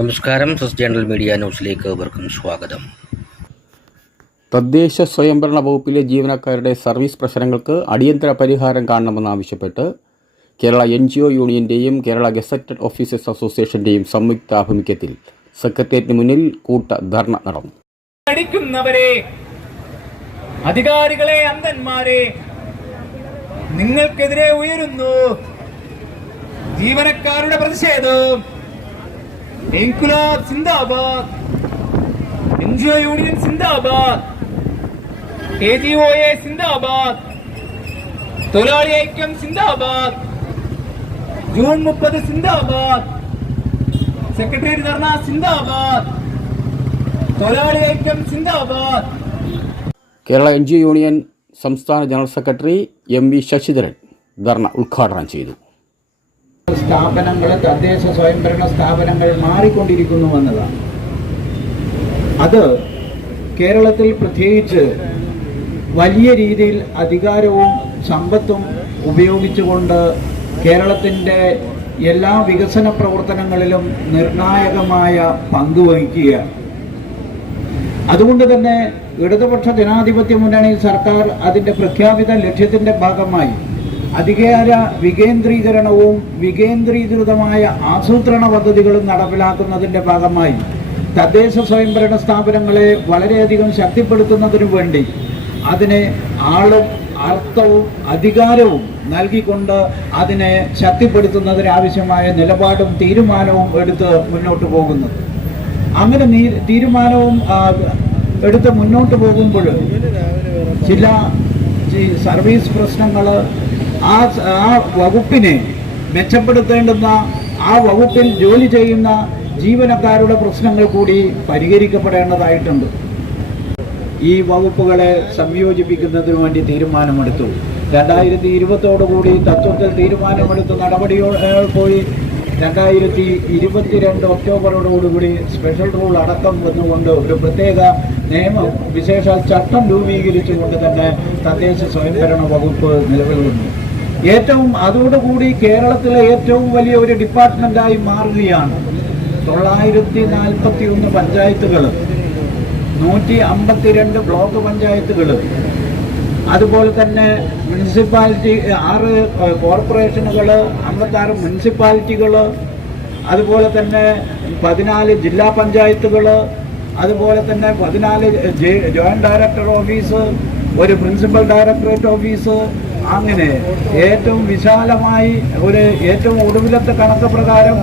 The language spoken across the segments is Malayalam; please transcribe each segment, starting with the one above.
നമസ്കാരം സസ് ജനറൽ മീഡിയ ന്യൂസിലേക്ക് ഏവർക്കും സ്വാഗതം. തദ്ദേശ സ്വയംഭരണ വകുപ്പിലെ ജീവനക്കാരുടെ സർവീസ് പ്രശ്നങ്ങൾക്ക് അടിയന്തര പരിഹാരം കാണണമെന്നാവശ്യപ്പെട്ട് കേരള എൻ ജി ഒ യൂണിയന്റെയും കേരള ഗസറ്റഡ് ഓഫീസേഴ്സ് അസോസിയേഷന്റെയും സംയുക്ത ആഭിമുഖ്യത്തിൽ സെക്രട്ടേറിയറ്റിന് മുന്നിൽ കൂട്ട ധർണ നടന്നു. അടിക്കുന്നവരെ അധികാരികളെ അന്ധന്മാരെ നിങ്ങൾക്കെതിരെ ഉയരുന്നു. ജീവനക്കാരുടെ പ്രതിഷേധം. ഇൻകുലാബ് സിന്ദാബാദ് എൻ ജി ഒ യൂണിയൻ സിന്ദാബാദ് എ സിന്ദാബാദ് തൊഴിലാളി ഐക്യം സിന്ദാബാദ് ജൂൺ മുപ്പത് സിന്ദാബാദ് സെക്രട്ടറി ധർണ സിന്ദാബാദ് തൊഴിലാളി ഐക്യം സിന്ദാബാദ് കേരള എൻ ജി യൂണിയൻ സംസ്ഥാന general secretary M V Sasidharan ധർണ ഉദ്ഘാടനം ചെയ്തു സ്ഥാപനങ്ങൾ തദ്ദേശ സ്വയംഭരണ സ്ഥാപനങ്ങൾ മാറിക്കൊണ്ടിരിക്കുന്നു എന്നതാണ്. അത് കേരളത്തിൽ പ്രത്യേകിച്ച് വലിയ രീതിയിൽ അധികാരവും സമ്പത്തും ഉപയോഗിച്ചുകൊണ്ട് കേരളത്തിന്റെ എല്ലാ വികസന പ്രവർത്തനങ്ങളിലും നിർണായകമായ പങ്ക് വഹിക്കുകയാണ്. അതുകൊണ്ട് തന്നെ ഇടതുപക്ഷ ജനാധിപത്യ മുന്നണി സർക്കാർ അതിന്റെ പ്രഖ്യാപിത ലക്ഷ്യത്തിന്റെ ഭാഗമായി അധികാര വികേന്ദ്രീകരണവും വികേന്ദ്രീകൃതമായ ആസൂത്രണ പദ്ധതികളും നടപ്പിലാക്കുന്നതിന്റെ ഭാഗമായി തദ്ദേശ സ്വയംഭരണ സ്ഥാപനങ്ങളെ വളരെയധികം ശക്തിപ്പെടുത്തുന്നതിനു വേണ്ടി അതിനെ ആളും അർത്ഥവും അധികാരവും നൽകിക്കൊണ്ട് അതിനെ ശക്തിപ്പെടുത്തുന്നതിനാവശ്യമായ നിലപാടും തീരുമാനവും എടുത്ത് മുന്നോട്ട് പോകുന്നത് അങ്ങനെ തീരുമാനവും എടുത്ത് മുന്നോട്ട് പോകുമ്പോൾ ചില സർവീസ് പ്രശ്നങ്ങൾ ആ ആ വകുപ്പിനെ മെച്ചപ്പെടുത്തേണ്ടുന്ന ആ വകുപ്പിൽ ജോലി ചെയ്യുന്ന ജീവനക്കാരുടെ പ്രശ്നങ്ങൾ കൂടി പരിഹരിക്കപ്പെടേണ്ടതായിട്ടുണ്ട്. ഈ വകുപ്പുകളെ സംയോജിപ്പിക്കുന്നതിന് വേണ്ടി തീരുമാനമെടുത്തു. രണ്ടായിരത്തി ഇരുപത്തോടുകൂടി തത്വത്തിൽ തീരുമാനമെടുത്ത് നടപടിയോടെ പോയി രണ്ടായിരത്തി ഇരുപത്തിരണ്ട് ഒക്ടോബറോടുകൂടി സ്പെഷ്യൽ റൂൾ അടക്കം വന്നുകൊണ്ട് ഒരു പ്രത്യേക നിയമം വിശേഷ ചട്ടം രൂപീകരിച്ചുകൊണ്ട് തന്നെ തദ്ദേശ സ്വയംഭരണ വകുപ്പ് നിലവിൽ വന്നു ഏറ്റവും അതോടുകൂടി കേരളത്തിലെ ഏറ്റവും വലിയ ഒരു ഡിപ്പാർട്ട്മെന്റായി മാറുകയാണ് തൊള്ളായിരത്തി നാൽപ്പത്തി ഒന്ന് പഞ്ചായത്തുകൾ നൂറ്റി അമ്പത്തിരണ്ട് ബ്ലോക്ക് പഞ്ചായത്തുകൾ അതുപോലെ തന്നെ മുനിസിപ്പാലിറ്റി ആറ് കോർപ്പറേഷനുകൾ അമ്പത്താറ് മുനിസിപ്പാലിറ്റികൾ അതുപോലെ തന്നെ പതിനാല് ജില്ലാ പഞ്ചായത്തുകൾ അതുപോലെ തന്നെ പതിനാല് ജോയിന്റ് ഡയറക്ടർ ഓഫീസ് ഒരു പ്രിൻസിപ്പൽ ഡയറക്ടറേറ്റ് ഓഫീസ് അങ്ങനെ ഏറ്റവും വിശാലമായി ഒരു ഏറ്റവും ഒടുവിലത്തെ കണക്ക് പ്രകാരം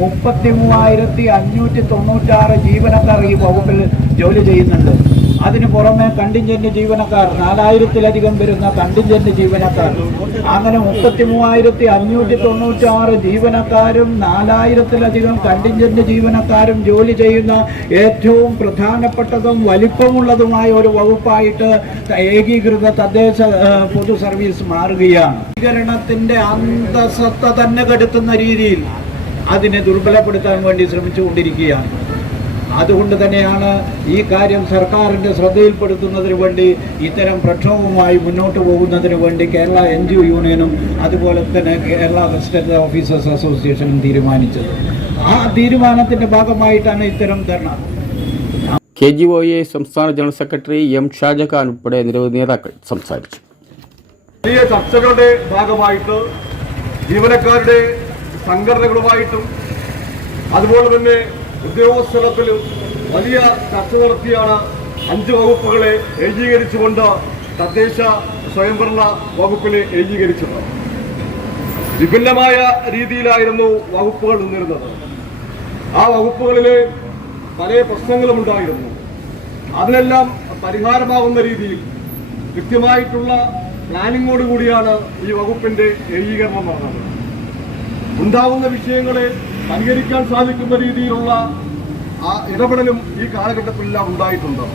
മുപ്പത്തി മൂവായിരത്തി അഞ്ഞൂറ്റി തൊണ്ണൂറ്റാറ് ജീവനക്കാർ ഈ വകുപ്പിൽ ജോലി ചെയ്യുന്നുണ്ട്. അതിന് പുറമെ കണ്ടിഞ്ചന്റ് ജീവനക്കാർ നാലായിരത്തിലധികം വരുന്ന കണ്ടിഞ്ചന്റ് ജീവനക്കാർ അങ്ങനെ മുപ്പത്തി മൂവായിരത്തി അഞ്ഞൂറ്റി തൊണ്ണൂറ്റി ആറ് ജീവനക്കാരും നാലായിരത്തിലധികം കണ്ടിഞ്ചന്റ് ജീവനക്കാരും ജോലി ചെയ്യുന്ന ഏറ്റവും പ്രധാനപ്പെട്ടതും വലിപ്പമുള്ളതുമായ ഒരു വകുപ്പായിട്ട് ഏകീകൃത തദ്ദേശ പൊതു സർവീസ് മാറുകയാണ്. സ്വീകരണത്തിന്റെ അന്തസത്ത തന്നെ കെടുത്തുന്ന രീതിയിൽ അതിനെ ദുർബലപ്പെടുത്താൻ വേണ്ടി ശ്രമിച്ചുകൊണ്ടിരിക്കുകയാണ്. അതുകൊണ്ട് തന്നെയാണ് ഈ കാര്യം സർക്കാരിന്റെ ശ്രദ്ധയിൽപ്പെടുത്തുന്നതിന് വേണ്ടി ഇത്തരം പ്രക്ഷോഭവുമായി മുന്നോട്ട് പോകുന്നതിന് വേണ്ടി കേരള എൻ ജി ഒ യൂണിയനും അതുപോലെ തന്നെ കേരള ഗസ്റ്റഡ് ഓഫീസേഴ്സ് അസോസിയേഷനും തീരുമാനിച്ചത്. ആ തീരുമാനത്തിന്റെ ഭാഗമായിട്ടാണ് ഇത്തരം ധർണ. കെ ജി ഒ എ സംസ്ഥാന ജനറൽ സെക്രട്ടറി എം ഷാജഹാൻ ഉൾപ്പെടെ നിരവധി നേതാക്കൾ സംസാരിച്ചു. വലിയ ചർച്ചകളുടെ ഭാഗമായിട്ട് ജീവനക്കാരുടെ സംഘടനകളുമായിട്ടും അതുപോലെ തന്നെ ഉദ്യോഗസ്ഥലത്തിലും വലിയ ചർച്ച നടത്തിയാണ് അഞ്ച് വകുപ്പുകളെ ഏകീകരിച്ചുകൊണ്ട് തദ്ദേശ സ്വയംഭരണ വകുപ്പിനെ ഏകീകരിച്ചത്. വിഭിന്നമായ രീതിയിലായിരുന്നു വകുപ്പുകൾ നിന്നിരുന്നത്. ആ വകുപ്പുകളിൽ പല പ്രശ്നങ്ങളും ഉണ്ടായിരുന്നു. അതിനെല്ലാം പരിഹാരമാകുന്ന രീതിയിൽ കൃത്യമായിട്ടുള്ള പ്ലാനിങ്ങോടുകൂടിയാണ് ഈ വകുപ്പിന്റെ ഏകീകരണം നടന്നത് ഉണ്ടാവുന്ന വിഷയങ്ങളെ പരിഹരിക്കാൻ സാധിക്കുന്ന രീതിയിലുള്ള ആ ഇടപെടലും ഈ കാലഘട്ടത്തിലെല്ലാം ഉണ്ടായിട്ടുണ്ട്.